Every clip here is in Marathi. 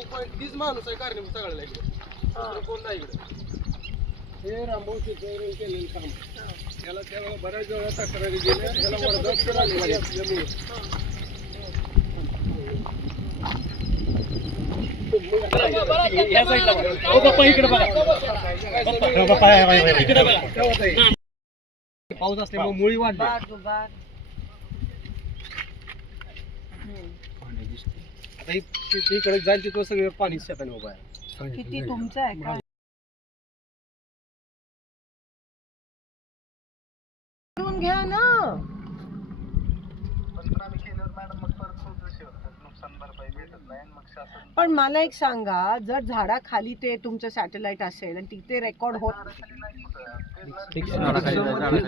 तीच माणूस आहे कारणीभूत सगळ्याला इकडे, दुसरं कोण नाही इकडे. हे रामभाऊ शेतकऱ्यांनी केलेलं काम, त्याला त्यावेळेला बऱ्याच वेळा तक्रारी गेल्या, त्याला वर्धात आलेली असल्यामुळे पाऊस असल्यामुळे मुळी वाढली. आता इकडे जाईल तिथं सगळं पाणी शेताने उभं आहे. किती तुमचं आहे का? करून घ्या ना. पण मला एक सांगा, जर झाडाखाली ते तुमचं सॅटेलाइट असेल आणि तिथे रेकॉर्ड होत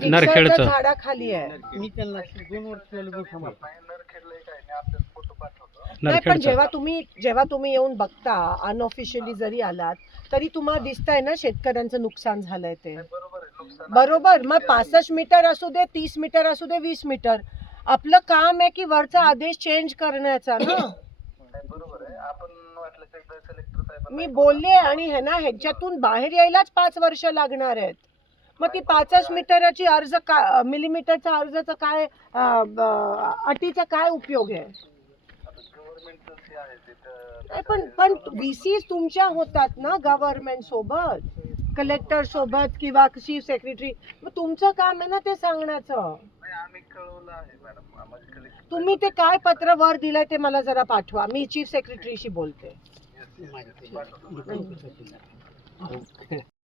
नरखेडचं झाडाखाली आहे, मी त्यांना 2 वर्ष नाही पण जेव्हा तुम्ही येऊन बघता अनऑफिशियली जरी आलात तरी तुम्हाला दिसतंय ना शेतकऱ्यांचं नुकसान झालंय ते. बरोबर, मग 65 मीटर असू दे, 30 मीटर असू दे, 20 मीटर, आपलं काम आहे की वरचा आदेश चेंज करण्याचा ना. मी बोलले आणि हे ना ह्याच्यातून बाहेर यायलाच 5 वर्ष लागणार आहेत. मग ती 65 मीटरची अर्ज मिलीमीटरचा अर्जाचा काय अटीचा काय उपयोग आहे? पण VC तुमच्या होतात ना गव्हर्नमेंट सोबत, कलेक्टर सोबत किंवा चीफ सेक्रेटरी. मग तुमचं काम आहे ना ते सांगण्याचं. तुम्ही ते काय पत्र वर दिलंय ते मला जरा पाठवा, मी चीफ सेक्रेटरीशी बोलते.